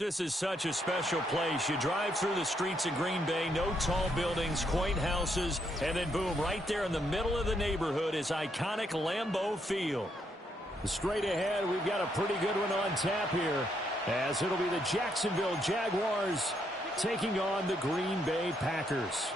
This is such a special place. You drive through the streets of Green Bay, no tall buildings, quaint houses, and then boom, right there in the middle of the neighborhood is iconic Lambeau Field. Straight ahead, we've got a pretty good one on tap here, as it'll be the Jacksonville Jaguars taking on the Green Bay Packers.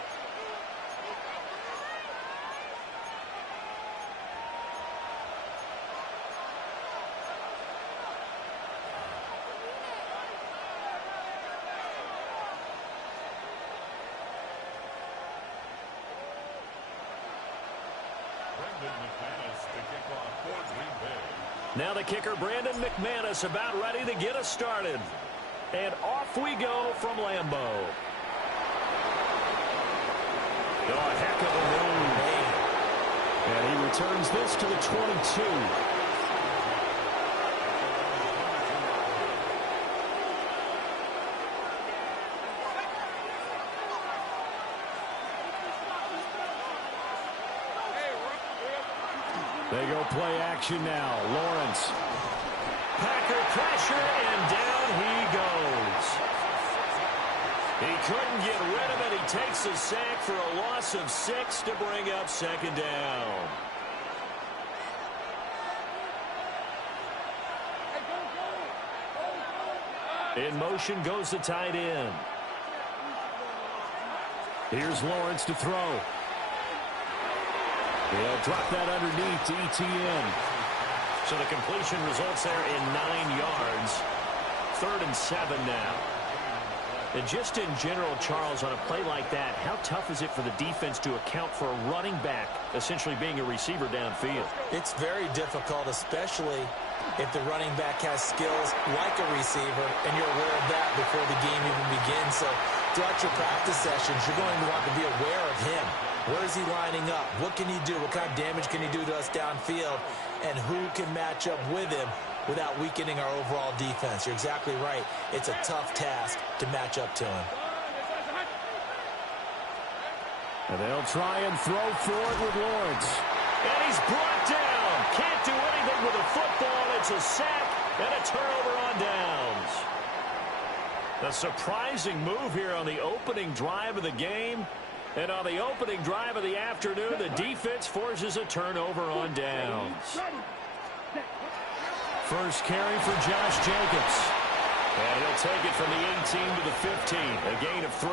Now the kicker, Brandon McManus, about ready to get us started. And off we go from Lambeau. Oh, a heck of a move. And he returns this to the 22. They go play action now. Lawrence. Packer pressure, and down he goes. He couldn't get rid of it. He takes a sack for a loss of 6 to bring up second down. In motion goes the tight end. Here's Lawrence to throw. He'll drop that underneath to ETN. So the completion results there in 9 yards. 3rd and 7 now. And just in general, Charles, on a play like that, how tough is it for the defense to account for a running back essentially being a receiver downfield? It's very difficult, especially if the running back has skills like a receiver, and you're aware of that before the game even begins. So throughout your practice sessions, you're going to want to be aware of him. Where is he lining up? What can he do? What kind of damage can he do to us downfield? And who can match up with him without weakening our overall defense? You're exactly right. It's a tough task to match up to him. And they'll try and throw for it with Lawrence. And he's brought down. Can't do anything with a football. It's a sack and a turnover on downs. A surprising move here on the opening drive of the game. And on the opening drive of the afternoon, the defense forces a turnover on downs. First carry for Josh Jacobs. And he'll take it from the 18 to the 15, a gain of 3.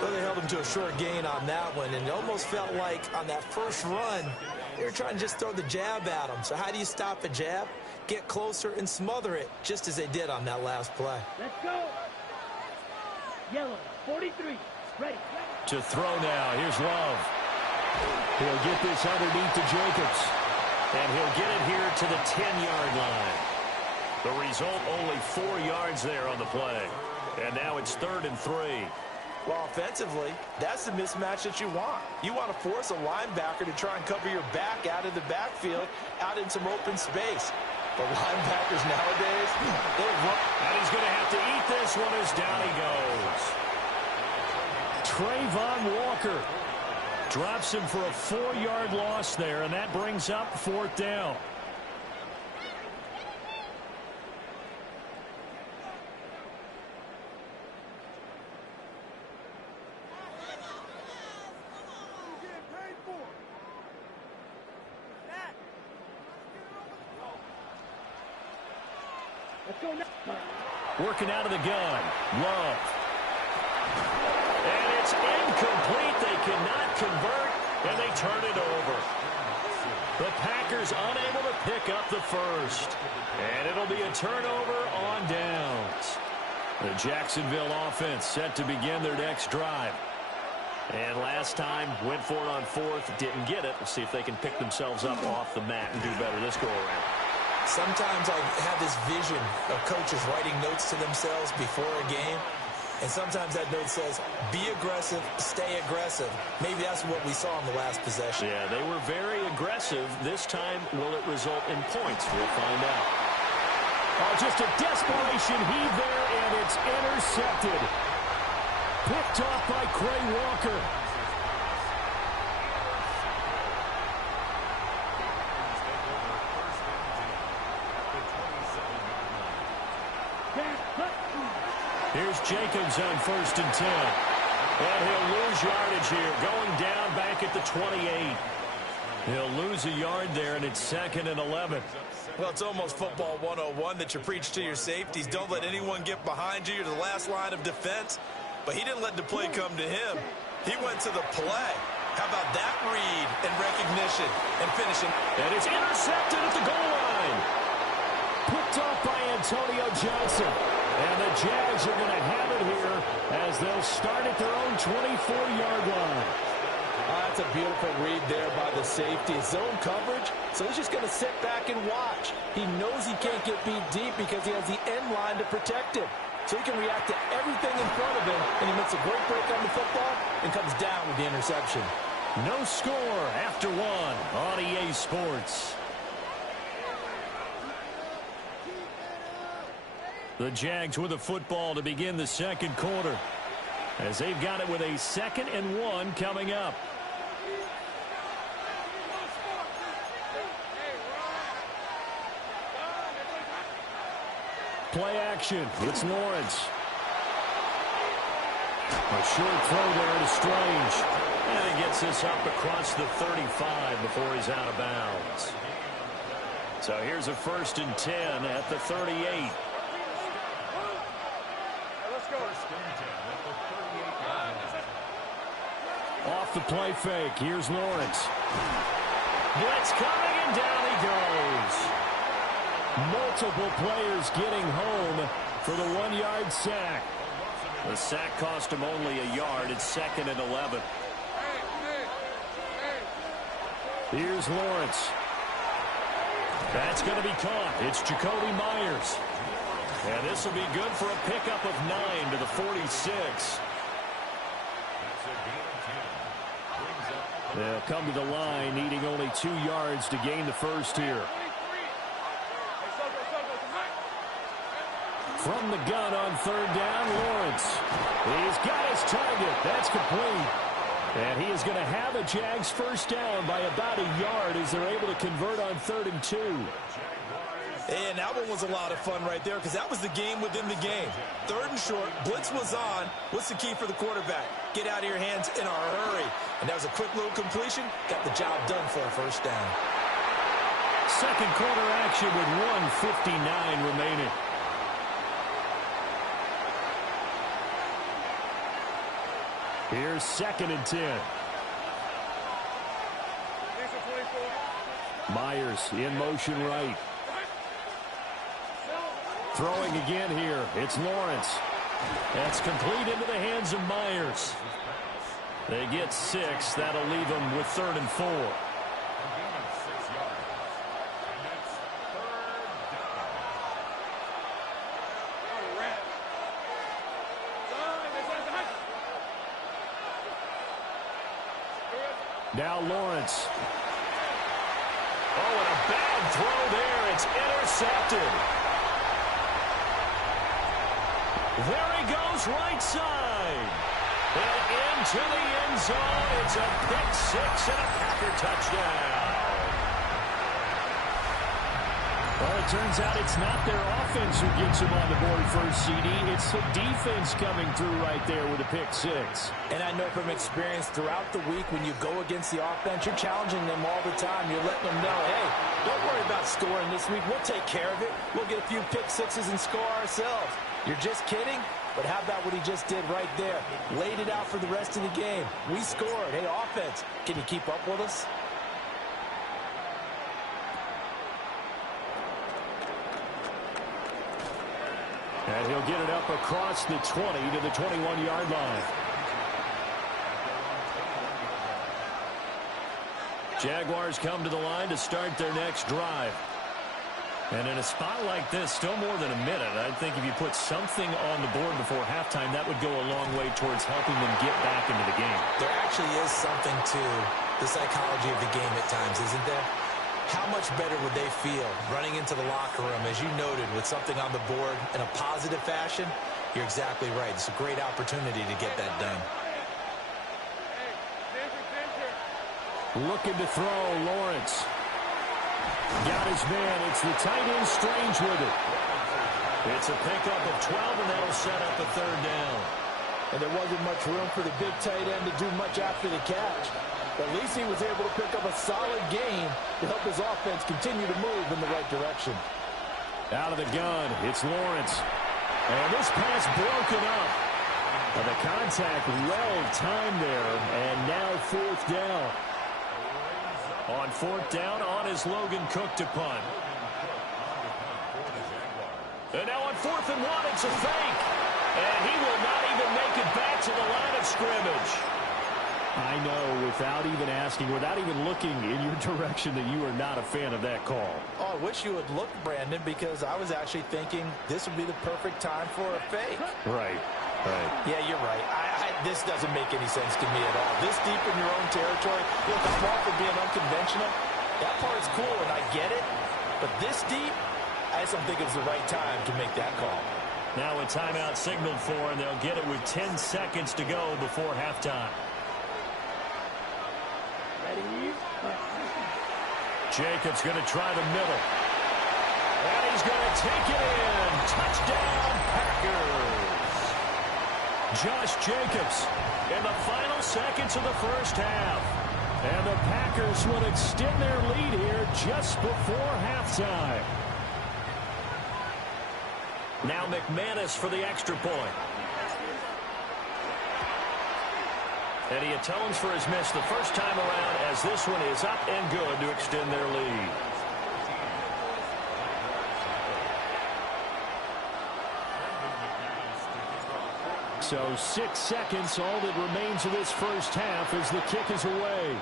Well, they held him to a short gain on that one, and it almost felt like on that first run, they were trying to just throw the jab at him. So how do you stop a jab? Get closer and smother it, just as they did on that last play. Let's go. Yellow, 43, ready. To throw now, here's Love. He'll get this underneath to Jacobs. And he'll get it here to the 10-yard line. The result, only 4 yards there on the play. And now it's 3rd and 3. Well, offensively, that's the mismatch that you want. You want to force a linebacker to try and cover your back out of the backfield, out in some open space. But linebackers nowadays, they run. And he's going to have to eat this one as down he goes. Trayvon Walker drops him for a 4-yard loss there, and that brings up 4th down. Working out of the gun. Love. And it's incomplete. They cannot convert, and they turn it over. The Packers unable to pick up the first. And it'll be a turnover on downs. The Jacksonville offense set to begin their next drive. And last time, went for it on 4th, didn't get it. We'll see if they can pick themselves up off the mat and do better this go-around. Sometimes I have this vision of coaches writing notes to themselves before a game. And sometimes that note says, be aggressive, stay aggressive. Maybe that's what we saw in the last possession. Yeah, they were very aggressive. This time, will it result in points? We'll find out. Oh, just a desperation heave there, and it's intercepted. Picked off by Quay Walker. Here's Jacobs on 1st and 10. And he'll lose yardage here, going down back at the 28. He'll lose a yard there, and it's 2nd and 11. Well, it's almost football 101 that you preach to your safeties. Don't let anyone get behind you. You're the last line of defense. But he didn't let the play come to him. He went to the play. How about that read and recognition and finishing? And it's intercepted at the goal line. Picked off by Antonio Johnson. And the Jags are going to have it here as they'll start at their own 24-yard line. That's a beautiful read there by the safety. Zone coverage, so he's just going to sit back and watch. He knows he can't get beat deep because he has the end line to protect him. So he can react to everything in front of him, and he makes a great break on the football and comes down with the interception. No score after 1 on EA Sports. The Jags with the football to begin the second quarter, as they've got it with a 2nd and 1 coming up. Play action. It's Lawrence. A short throw there to Strange. And he gets this up across the 35 before he's out of bounds. So here's a 1st and 10 at the 38. Off the play fake. Here's Lawrence. Blitz coming, and down he goes. Multiple players getting home for the 1-yard sack. The sack cost him only a yard. It's 2nd and 11. Here's Lawrence. That's going to be caught. It's Jacoby Myers. And this will be good for a pickup of 9 to the 46. They'll come to the line, needing only 2 yards to gain the first here. From the gun on 3rd down, Lawrence. He's got his target. That's complete. And he is going to have a Jags first down by about a yard as they're able to convert on 3rd and 2. And that one was a lot of fun right there because that was the game within the game. 3rd and short, blitz was on. What's the key for the quarterback? Get out of your hands in a hurry. And that was a quick little completion. Got the job done for a first down. Second quarter action with 1:59 remaining. Here's 2nd and 10. Myers in motion right. Throwing again here. It's Lawrence. That's complete into the hands of Myers. They get 6. That'll leave them with 3rd and 4. Now Lawrence. Oh, and a bad throw there. It's intercepted. There he goes, right side. And into the end zone. It's a pick 6 and a Packer touchdown. Well, it turns out it's not their offense who gets them on the board first, CD. It's the defense coming through right there with a pick 6. And I know from experience throughout the week when you go against the offense, you're challenging them all the time. You're letting them know, hey, don't worry about scoring this week. We'll take care of it. We'll get a few pick 6s and score ourselves. You're just kidding? But how about what he just did right there? Laid it out for the rest of the game. We scored. Hey, offense, can you keep up with us? And he'll get it up across the 20 to the 21-yard line. Jaguars come to the line to start their next drive. And in a spot like this, still more than a minute, I think if you put something on the board before halftime, that would go a long way towards helping them get back into the game. There actually is something to the psychology of the game at times, isn't there? How much better would they feel running into the locker room, as you noted, with something on the board in a positive fashion? You're exactly right. It's a great opportunity to get that done. Looking to throw, Lawrence. Got his man. It's the tight end Strange with it. It's a pickup of 12, and that'll set up a third down. And there wasn't much room for the big tight end to do much after the catch. But at least he was able to pick up a solid gain to help his offense continue to move in the right direction. Out of the gun, it's Lawrence. And this pass broken up. And the contact well timed there, and now fourth down. On fourth down, on is Logan Cook to punt. And now on 4th and 1, it's a fake. And he will not even make it back to the line of scrimmage. I know, without even asking, without even looking in your direction, that you are not a fan of that call. Oh, I wish you would look, Brandon, because I was actually thinking this would be the perfect time for a fake. Right. Yeah, you're right. This doesn't make any sense to me at all. This deep in your own territory, look, I'm all for being unconventional. That part's cool, and I get it. But this deep, I just don't think it's the right time to make that call. Now a timeout signaled for, and they'll get it with 10 seconds to go before halftime. Ready? Jacobs going to try the middle. And he's going to take it in. Touchdown, Packers. Josh Jacobs in the final seconds of the first half. And the Packers will extend their lead here just before halftime. Now McManus for the extra point. And he atones for his miss the first time around, as this one is up and good to extend their lead. So 6 seconds, all that remains of this first half as the kick is away.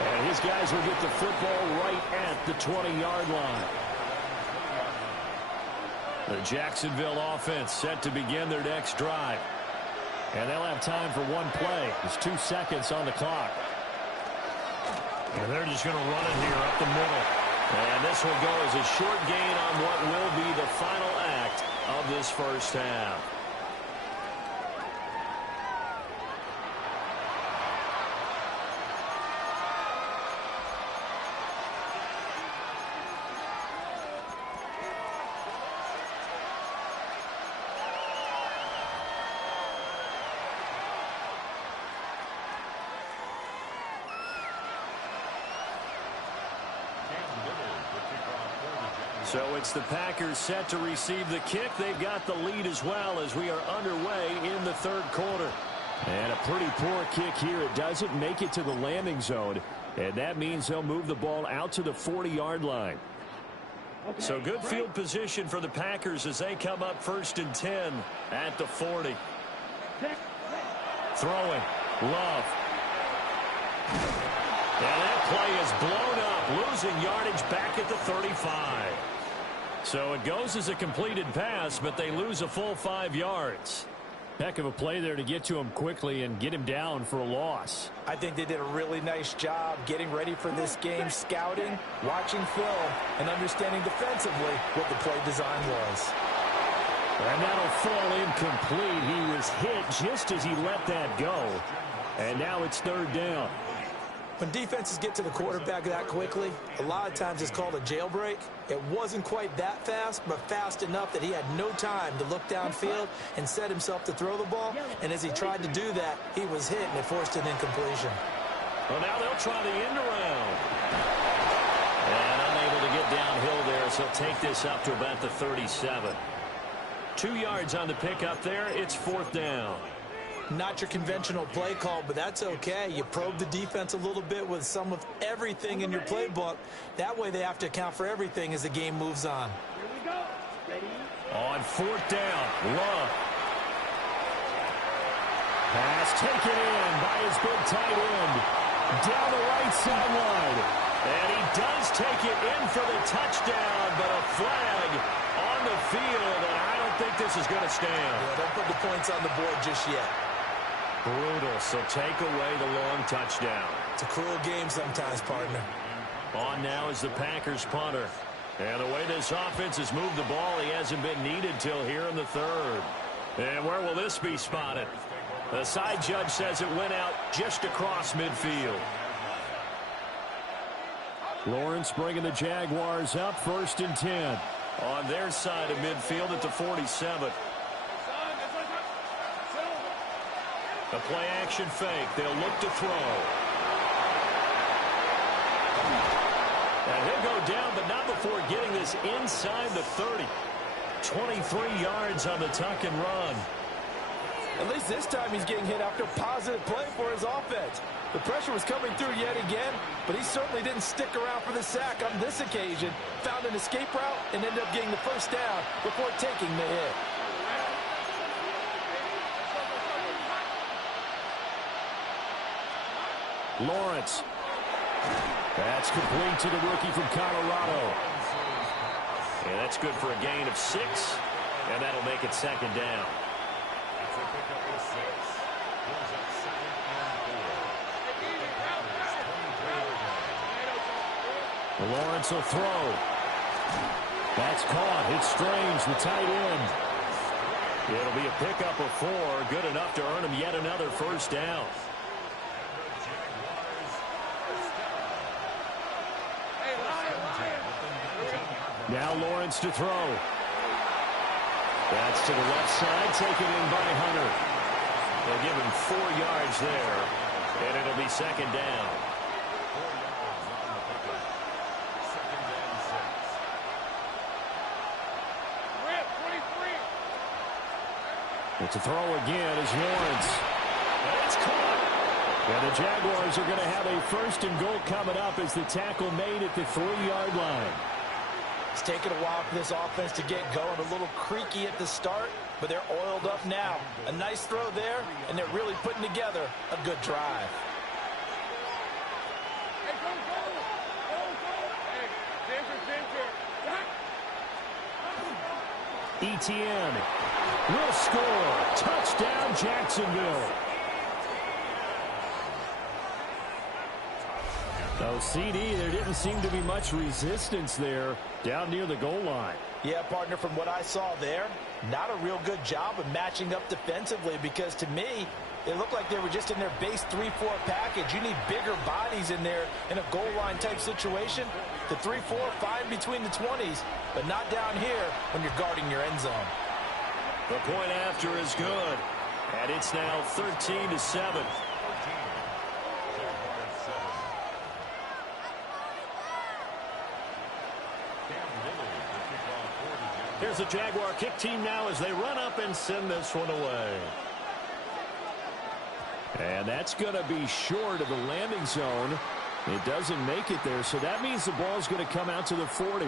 And his guys will get the football right at the 20-yard line. The Jacksonville offense set to begin their next drive. And they'll have time for one play. There's 2 seconds on the clock. And they're just going to run it here up the middle. And this will go as a short gain on what will be the final act of this first half. So it's the Packers set to receive the kick. They've got the lead as well as we are underway in the third quarter. And a pretty poor kick here. It doesn't make it to the landing zone. And that means they'll move the ball out to the 40-yard line. So good field position for the Packers as they come up 1st and 10 at the 40. Throwing. Love. And that play is blown up, losing yardage back at the 35. So it goes as a completed pass, but they lose a full 5 yards. Heck of a play there to get to him quickly and get him down for a loss. I think they did a really nice job getting ready for this game, scouting, watching film, and understanding defensively what the play design was. And that'll fall incomplete. He was hit just as he let that go. And now it's 3rd down. When defenses get to the quarterback that quickly, a lot of times it's called a jailbreak. It wasn't quite that fast, but fast enough that he had no time to look downfield and set himself to throw the ball. And as he tried to do that, he was hit, and it forced an incompletion. Well, now they'll try the end around. And unable to get downhill there, so take this up to about the 37. 2 yards on the pickup there. It's 4th down. Not your conventional play call, but that's okay. You probe the defense a little bit with some of everything in your playbook. That way they have to account for everything as the game moves on. Here we go. Ready? On 4th down, Love. Pass taken in by his big tight end. Down the right sideline. And he does take it in for the touchdown, but a flag on the field, and I don't think this is going to stand. Yeah, don't put the points on the board just yet. Brutal, so take away the long touchdown. It's a cruel game sometimes, partner. On now is the Packers punter. And the way this offense has moved the ball, he hasn't been needed till here in the 3rd. And where will this be spotted? The side judge says it went out just across midfield. Lawrence bringing the Jaguars up 1st and 10. On their side of midfield at the 47. A play-action fake. They'll look to throw. And he'll go down, but not before getting this inside the 30. 23 yards on the tuck and run. At least this time he's getting hit after a positive play for his offense. The pressure was coming through yet again, but he certainly didn't stick around for the sack on this occasion. Found an escape route and ended up getting the first down before taking the hit. Lawrence. That's complete to the rookie from Colorado. And that's good for a gain of 6, and that'll make it 2nd down. Lawrence will throw. That's caught. It's Strange, the tight end. It'll be a pickup of 4, good enough to earn him yet another first down. Now Lawrence to throw. That's to the left side, taken in by Hunter. They'll give him 4 yards there, and it'll be 2nd down. It's a throw again as Lawrence. And it's caught. And the Jaguars are going to have a 1st and goal coming up as the tackle made at the 3-yard line. It's taken a while for this offense to get going. A little creaky at the start, but they're oiled up now. A nice throw there, and they're really putting together a good drive. Etienne will score. Touchdown, Jacksonville. No CD, there didn't seem to be much resistance there down near the goal line. Yeah, partner, from what I saw there, not a real good job of matching up defensively because to me, it looked like they were just in their base 3-4 package. You need bigger bodies in there in a goal line type situation. The 3-4, fine between the 20s, but not down here when you're guarding your end zone. The point after is good, and it's now 13-7. Here's the Jaguar kick team now as they run up and send this one away. And that's going to be short of the landing zone. It doesn't make it there, so that means the ball's going to come out to the 40.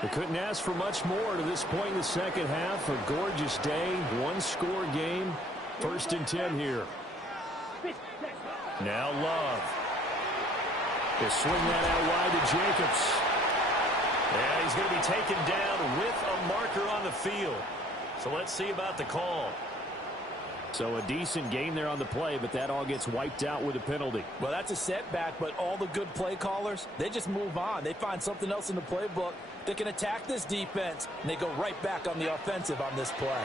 They couldn't ask for much more to this point in the second half. A gorgeous day, one-score game, 1st and 10 here. Now Love. They swing that out wide to Jacobs. And he's going to be taken down with a marker on the field. So let's see about the call. So a decent gain there on the play, but that all gets wiped out with a penalty. Well, that's a setback, but all the good play callers, they just move on. They find something else in the playbook that can attack this defense, and they go right back on the offensive on this play.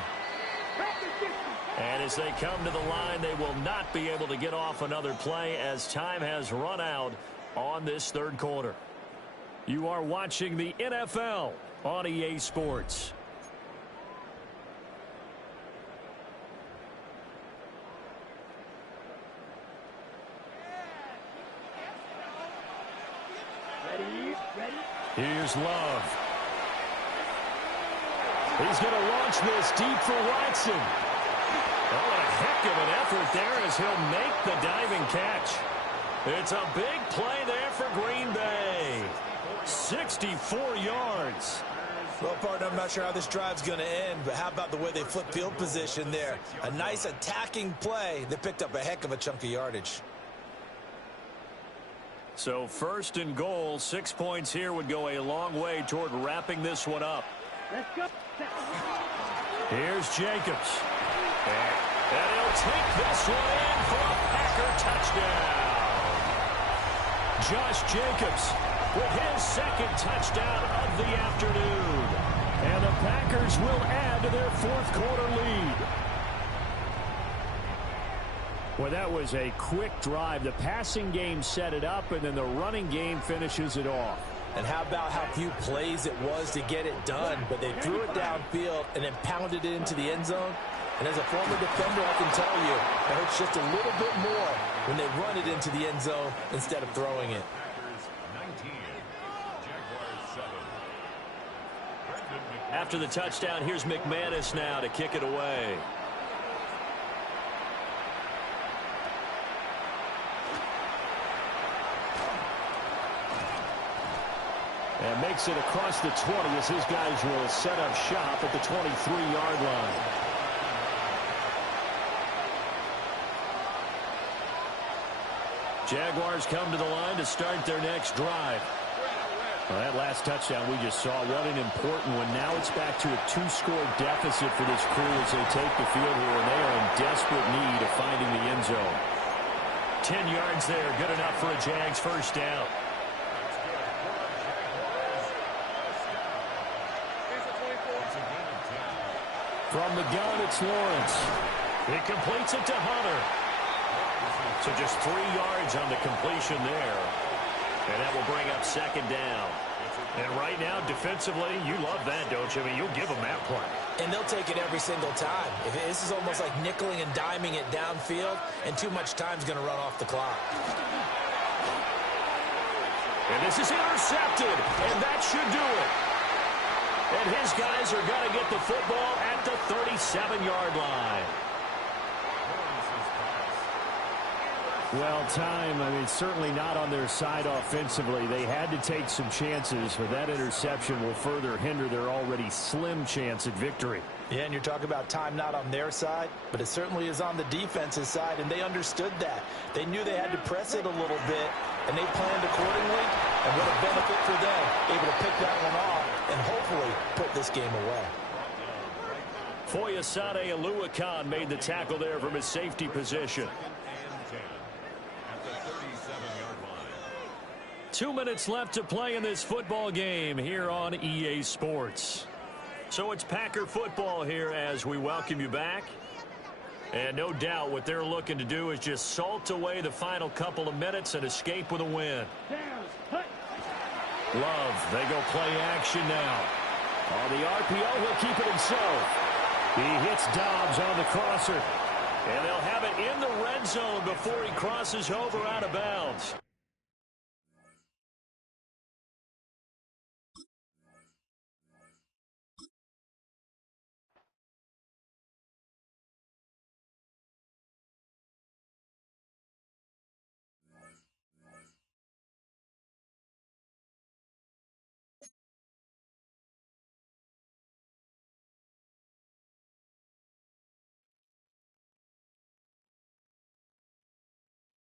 And as they come to the line, they will not be able to get off another play as time has run out on this 3rd quarter. You are watching the NFL on EA Sports. Here's Love. He's going to launch this deep for Watson. Oh, what a heck of an effort there as he'll make the diving catch. It's a big play there for Green Bay. 64 yards. Well, partner, I'm not sure how this drive's going to end, but how about the way they flip field position there? A nice attacking play that picked up a heck of a chunk of yardage. So 1st and goal, 6 points here would go a long way toward wrapping this one up. Let's go. Here's Jacobs. And he'll take this one in for a Packer touchdown. Josh Jacobs with his 2nd touchdown of the afternoon. And the Packers will add to their 4th quarter lead. Well, that was a quick drive. The passing game set it up, and then the running game finishes it off. And how about how few plays it was to get it done, but they threw it downfield and then pounded it into the end zone. And as a former defender, I can tell you, it hurts just a little bit more when they run it into the end zone instead of throwing it. After the touchdown, here's McManus now to kick it away. And makes it across the 20 as his guys will set up shop at the 23-yard line. Jaguars come to the line to start their next drive. Well, that last touchdown we just saw, what an important one. Now it's back to a 2-score deficit for this crew as they take the field here, and they are in desperate need of finding the end zone. 10 yards there, good enough for a Jags first down. From the gun, it's Lawrence. He completes it to Hunter. So just 3 yards on the completion there. And that will bring up second down. And right now, defensively, you love that, don't you? I mean, you'll give them that play. And they'll take it every single time. This is almost like nickeling and diming it downfield, and too much time's going to run off the clock. And this is intercepted, and that should do it. And his guys are going to get the football at the 37-yard line. Well, time, I mean, certainly not on their side offensively. They had to take some chances, but that interception will further hinder their already slim chance at victory. Yeah, and you're talking about time not on their side, but it certainly is on the defense's side, and they understood that. They knew they had to press it a little bit, and they planned accordingly, and what a benefit for them, able to pick that one off and hopefully put this game away. Foyesade Aluakan made the tackle there from his safety position. 2 minutes left to play in this football game here on EA Sports. So it's Packer football here as we welcome you back. And no doubt what they're looking to do is just salt away the final couple of minutes and escape with a win. Love, they go play action now. On the RPO, he'll keep it himself. He hits Dobbs on the crosser. And they'll have it in the red zone before he crosses over out of bounds.